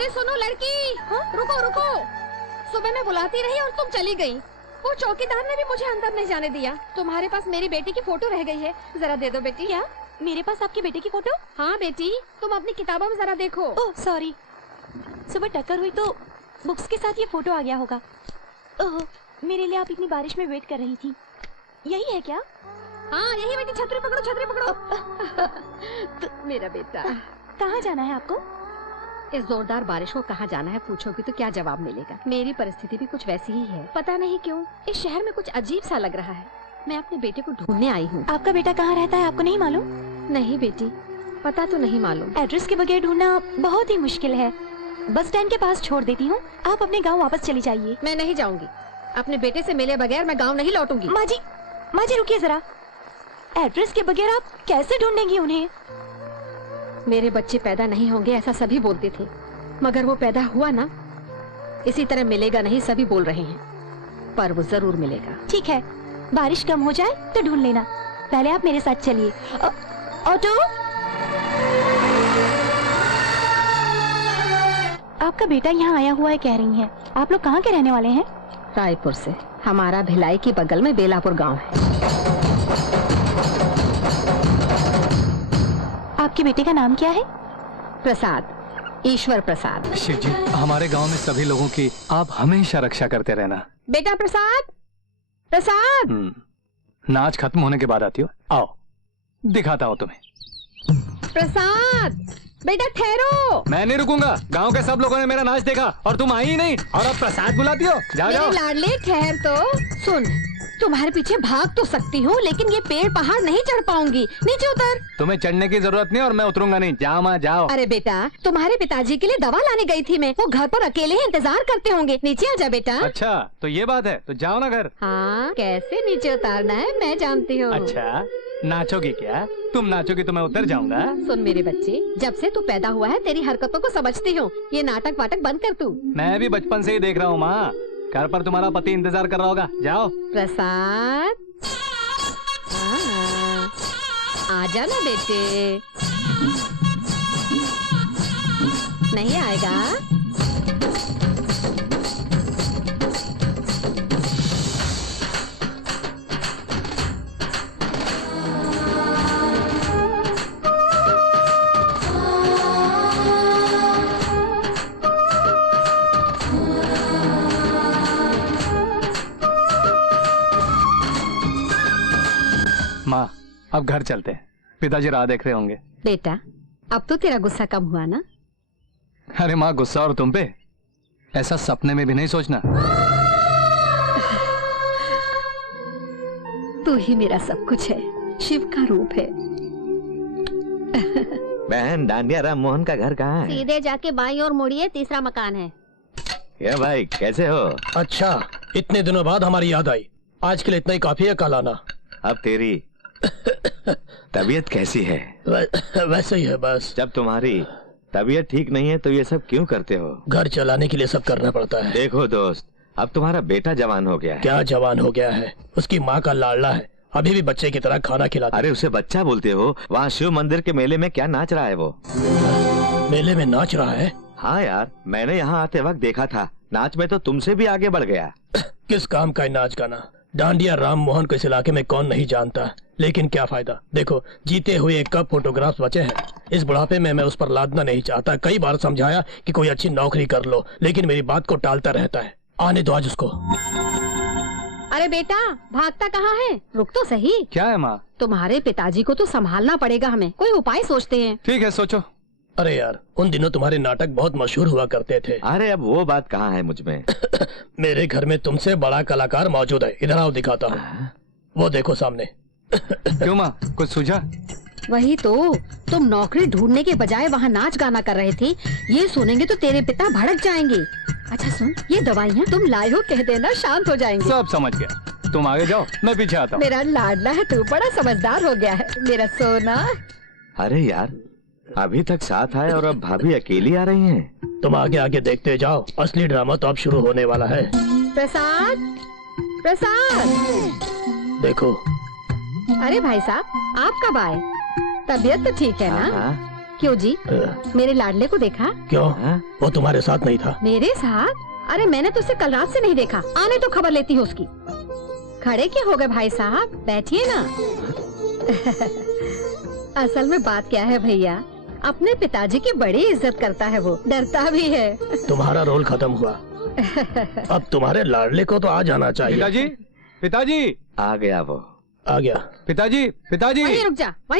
अरे सुनो लड़की, रुको रुको। सुबह मैं बुलाती रही और तुम चली गई। वो चौकीदार ने भी मुझे अंदर नहीं जाने दिया। तुम्हारे पास मेरी बेटी की फोटो रह गई है, जरा दे दो बेटी। क्या मेरे पास आपकी बेटे की फोटो? हाँ बेटी, तुम अपनी किताबों में जरा देखो। ओह सॉरी, सुबह टक्कर हुई तो बुक्स के साथ ये फोटो आ गया होगा। ओह, मेरे लिए आप इतनी बारिश में वेट कर रही थी, यही है क्या? हाँ यही बेटी, छतरी पकड़ो छतरी पकड़ो। तो मेरा बेटा, कहाँ जाना है आपको? इस जोरदार बारिश को कहाँ जाना है पूछोगी तो क्या जवाब मिलेगा। मेरी परिस्थिति भी कुछ वैसी ही है, पता नहीं क्यों इस शहर में कुछ अजीब सा लग रहा है। मैं अपने बेटे को ढूंढने आई हूँ। आपका बेटा कहाँ रहता है, आपको नहीं मालूम? नहीं बेटी, पता तो नहीं मालूम। एड्रेस के बगैर ढूंढना बहुत ही मुश्किल है। बस स्टैंड के पास छोड़ देती हूँ, आप अपने गाँव वापस चली जाइए। मैं नहीं जाऊंगी, अपने बेटे से मिले बगैर मैं गाँव नहीं लौटूंगी। माँ जी रुकिए जरा, एड्रेस के बगैर आप कैसे ढूंढेंगी उन्हें? मेरे बच्चे पैदा नहीं होंगे ऐसा सभी बोलते थे, मगर वो पैदा हुआ ना। इसी तरह मिलेगा नहीं सभी बोल रहे हैं, पर वो जरूर मिलेगा। ठीक है, बारिश कम हो जाए तो ढूंढ लेना। पहले आप मेरे साथ चलिए। ऑटो, आपका बेटा यहाँ आया हुआ है कह रही हैं। आप लोग कहाँ के रहने वाले हैं? रायपुर से। हमारा भिलाई के बगल में बेलापुर गांव है। आपके बेटे का नाम क्या है? प्रसाद, ईश्वर प्रसाद। शिव जी, हमारे गांव में सभी लोगों की आप हमेशा रक्षा करते रहना। बेटा प्रसाद, प्रसाद। नाच खत्म होने के बाद आती हो, आओ दिखाता हूँ तुम्हें। प्रसाद बेटा ठहरो। मैं नहीं रुकूंगा, गांव के सब लोगों ने मेरा नाच देखा और तुम आई ही नहीं, और अब प्रसाद बुलाती हो। जाओ जाओ। लाडले ठहर तो। सुन, तुम्हारे पीछे भाग तो सकती हूँ, लेकिन ये पेड़ पहाड़ नहीं चढ़ पाऊंगी। नीचे उतर। तुम्हें चढ़ने की जरूरत नहीं और मैं उतरूंगा नहीं। जाओ माँ जाओ। अरे बेटा, तुम्हारे पिताजी के लिए दवा लाने गई थी मैं, वो घर पर अकेले ही इंतजार करते होंगे। नीचे आ जा बेटा। अच्छा तो ये बात है, तो जाओ ना घर। हाँ, कैसे नीचे उतारना है मैं जानती हूँ। अच्छा, नाचोगी क्या? तुम नाचोगी तो मैं उतर जाऊंगा। सुन मेरे बच्चे, जब से तू पैदा हुआ है तेरी हरकतों को समझती हूँ। ये नाटक वाटक बंद कर तू। मैं भी बचपन से ही देख रहा हूँ माँ, घर पर तुम्हारा पति इंतजार कर रहा होगा। जाओ। प्रसाद, आजा ना बेटे। नहीं आएगा? माँ अब घर चलते हैं, पिताजी राह देख रहे होंगे। बेटा, अब तो तेरा गुस्सा कम हुआ ना? अरे माँ, गुस्सा और तुम पे ऐसा सपने में भी नहीं सोचना। तू ही मेरा सब कुछ है, शिव का रूप है। बहन, डांडिया राम मोहन का घर कहाँ है? सीधे जाके बाईं ओर मुड़िए, तीसरा मकान है। ये भाई कैसे हो? अच्छा, इतने दिनों बाद हमारी याद आई। आज के लिए इतना ही काफी है, कल आना। अब तेरी तबीयत कैसी है? वैसे ही है बस। जब तुम्हारी तबीयत ठीक नहीं है तो ये सब क्यों करते हो? घर चलाने के लिए सब करना पड़ता है। देखो दोस्त, अब तुम्हारा बेटा जवान हो गया है। क्या जवान हो गया है? उसकी माँ का लाडला है, अभी भी बच्चे की तरह खाना खिलाता। अरे उसे बच्चा बोलते हो? वहाँ शिव मंदिर के मेले में क्या नाच रहा है वो? मेले में नाच रहा है? हाँ यार, मैंने यहाँ आते वक्त देखा था। नाच में तो तुमसे भी आगे बढ़ गया। किस काम का नाच गाना? डांडिया राम मोहन को इस इलाके में कौन नहीं जानता, लेकिन क्या फायदा। देखो, जीते हुए कब फोटोग्राफ्स बचे हैं। इस बुढ़ापे में मैं उस पर लादना नहीं चाहता। कई बार समझाया कि कोई अच्छी नौकरी कर लो, लेकिन मेरी बात को टालता रहता है। आने दो आज उसको। अरे बेटा, भागता कहाँ है? रुक तो सही। क्या है माँ? तुम्हारे पिताजी को तो संभालना पड़ेगा हमें, कोई उपाय सोचते हैं। ठीक है, सोचो। अरे यार, उन दिनों तुम्हारे नाटक बहुत मशहूर हुआ करते थे। अरे अब वो बात कहाँ है मुझ में? मेरे घर में तुमसे बड़ा कलाकार मौजूद है। इधर आओ, दिखाता हूँ। वो देखो सामने। क्यों माँ, कुछ सूझा? वही तो, तुम नौकरी ढूंढने के बजाय वहाँ नाच गाना कर रहे थे। ये सुनेंगे तो तेरे पिता भड़क जाएंगे। अच्छा सुन, ये दवाइयाँ तुम लाए हो कह देना, शांत हो जाएंगे। सब समझ गया, तुम आगे जाओ, मैं पीछे आता हूँ। मेरा लाडला है तू, बड़ा समझदार हो गया है मेरा सोना। अरे यार, अभी तक साथ आए और अब भाभी अकेली आ रही हैं। तुम आगे आगे देखते जाओ, असली ड्रामा तो अब शुरू होने वाला है। प्रसाद, प्रसाद। देखो। अरे भाई साहब, आप कब आए? तबीयत तो ठीक है ना? क्यों जी, मेरे लाडले को देखा? क्यों? हाँ? वो तुम्हारे साथ नहीं था? मेरे साथ? अरे मैंने तो उसे कल रात से नहीं देखा, आने तो खबर लेती हूँ उसकी। खड़े क्या हो गए भाई साहब, बैठिए ना। असल में बात क्या है भैया, अपने पिताजी की बड़ी इज्जत करता है वो, डरता भी है। तुम्हारा रोल खत्म हुआ। अब तुम्हारे लाडले को तो आ जाना चाहिए। पिताजी, पिताजी, आ गया वो। आ गया। पिताजी, पिताजी। वहीं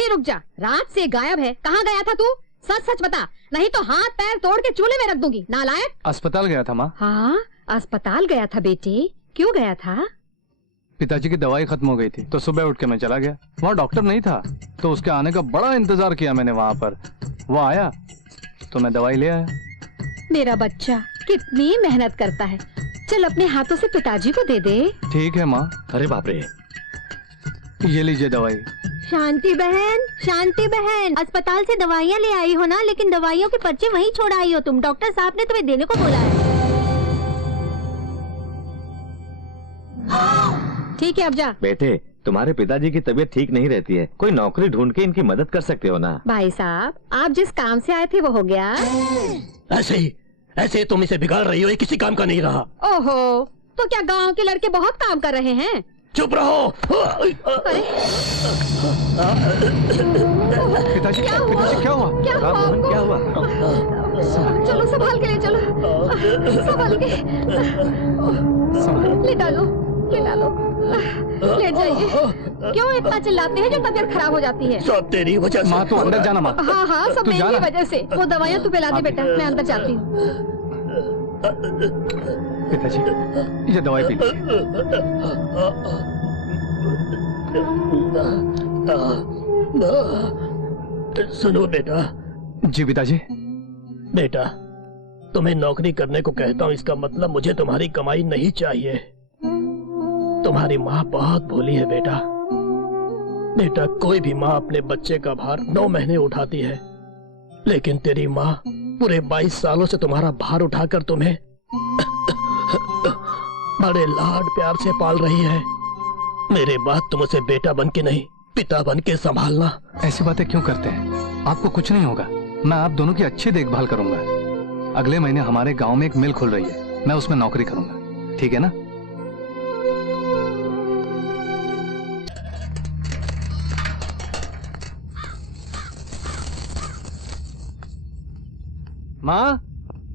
रुक जा, रात से गायब है, कहाँ गया था तू? सच सच बता, नहीं तो हाथ पैर तोड़ के चूल्हे में रख दूंगी, नालायक। अस्पताल गया था माँ। हाँ, अस्पताल गया था बेटे, क्यों गया था? पिताजी की दवाई खत्म हो गई थी तो सुबह उठ के मैं चला गया। वहाँ डॉक्टर नहीं था तो उसके आने का बड़ा इंतजार किया मैंने वहाँ पर। वो आया तो मैं दवाई ले आया। मेरा बच्चा कितनी मेहनत करता है, चल अपने हाथों से पिताजी को दे दे। ठीक है माँ। अरे बाप रे, ये लीजिए दवाई। शांति बहन, अस्पताल से दवाइयाँ ले आई हो ना, लेकिन दवाइयों के पर्चे वहीं छोड़ आई हो तुम। डॉक्टर साहब ने तुम्हें देने को बोला है। ठीक है अब जा। बेटे तुम्हारे पिताजी की तबीयत ठीक नहीं रहती है, कोई नौकरी ढूंढ के इनकी मदद कर सकते हो ना। भाई साहब, आप जिस काम से आए थे वो हो गया? ऐसे तुम इसे बिगाड़ रही हो, ये किसी काम का नहीं रहा। ओहो, तो क्या गांव के लड़के बहुत काम कर रहे हैं? चुप रहो। अरे पिताजी, क्या हुआ? पिताजी क्या हुआ? क्या हुआ राममोहन, आपको? क्या हुआ? चलो संभाल के ले चलो, संभाल के लेटा लो, ले जाइए। क्यों इतना चिल्लाते हैं जो तबीयत खराब हो जाती है? सब तेरी वजह से। माँ तू अंदर जाना माँ। हाँ हाँ, सब तू जा मेरी ना। वजह से। वो दवाइयाँ तू पिला दे बेटा, मैं अंदर जाती हूँ। पिताजी ये दवाई पी लीजिए। सुनो बेटा। जी पिताजी। बेटा, तुम्हें नौकरी करने को कहता हूँ, इसका मतलब मुझे तुम्हारी कमाई नहीं चाहिए। तुम्हारी माँ बहुत भोली है बेटा। बेटा, कोई भी माँ अपने बच्चे का भार 9 महीने उठाती है, लेकिन तेरी माँ पूरे 22 सालों से तुम्हारा भार उठाकर तुम्हें बड़े लाड प्यार से पाल रही है। मेरे बाद तुम उसे बेटा बन के नहीं, पिता बन के संभालना। ऐसी बातें क्यों करते हैं? आपको कुछ नहीं होगा, मैं आप दोनों की अच्छी देखभाल करूंगा। अगले महीने हमारे गांव में एक मिल खुल रही है, मैं उसमें नौकरी करूंगा, ठीक है ना? माँ,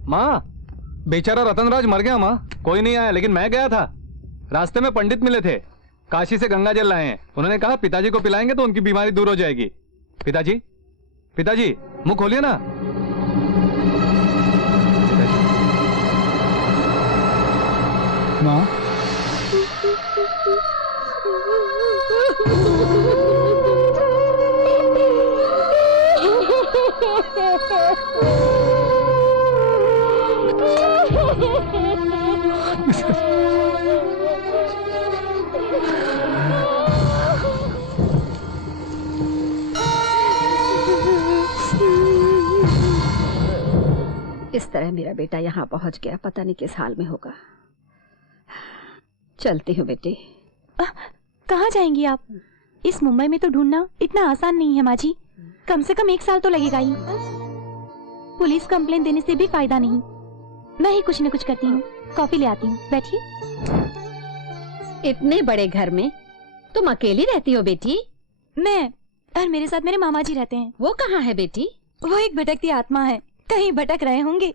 माँ, बेचारा रतनराज मर गया माँ। कोई नहीं आया, लेकिन मैं गया था। रास्ते में पंडित मिले थे, काशी से गंगा जल लाए हैं। उन्होंने कहा पिताजी को पिलाएंगे तो उनकी बीमारी दूर हो जाएगी। पिताजी, पिताजी मुंह खोलिए ना। माँ, इस तरह मेरा बेटा यहाँ पहुँच गया, पता नहीं किस हाल में होगा। चलती हूँ बेटी। कहाँ जाएंगी आप? इस मुंबई में तो ढूंढना इतना आसान नहीं है माँ जी, कम से कम 1 साल तो लगेगा ही। पुलिस कंप्लेन देने से भी फायदा नहीं, मैं ही कुछ न कुछ करती हूँ। कॉफी ले आती हूँ, बैठिए। इतने बड़े घर में तुम अकेली रहती हो बेटी? मैं और मेरे साथ मेरे मामा जी रहते हैं। वो कहाँ है बेटी? वो एक भटकती आत्मा है, कहीं भटक रहे होंगे।